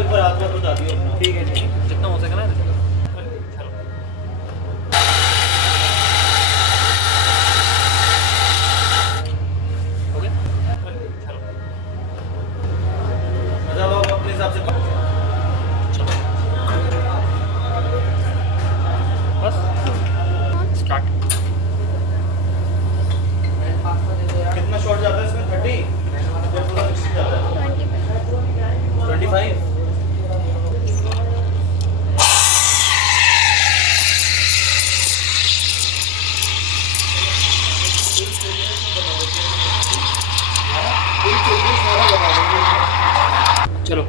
एक बार हाथ में बता दियो अपना। ठीक है जितना हो सके ना। हो गया चलो मतलब आप अपने हिसाब से चलो बस स्टार्ट। कितना शॉट जाता है इसमें? 30 या पूरा 60 जाता है? 25। चलो